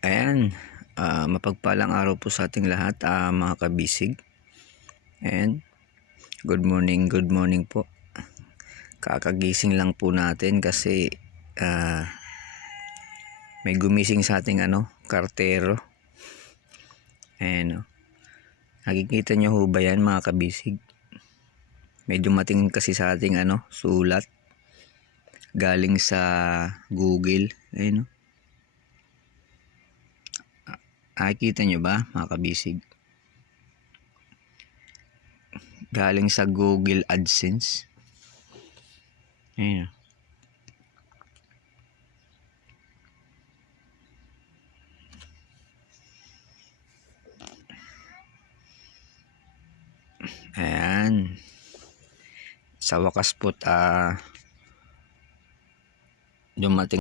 Ayan, mapagpalang araw po sa ating lahat, mga kabisig. And good morning po. Kakagising lang po natin kasi may gumising sa ating kartero. Ayan, nakikita nyo ho ba yan, mga kabisig? May dumating kasi sa ating sulat galing sa Google. Ayan, nakikita nyo ba, mga kabisig? Galing sa Google AdSense. Ayan. Ayan. Sa wakas po dumating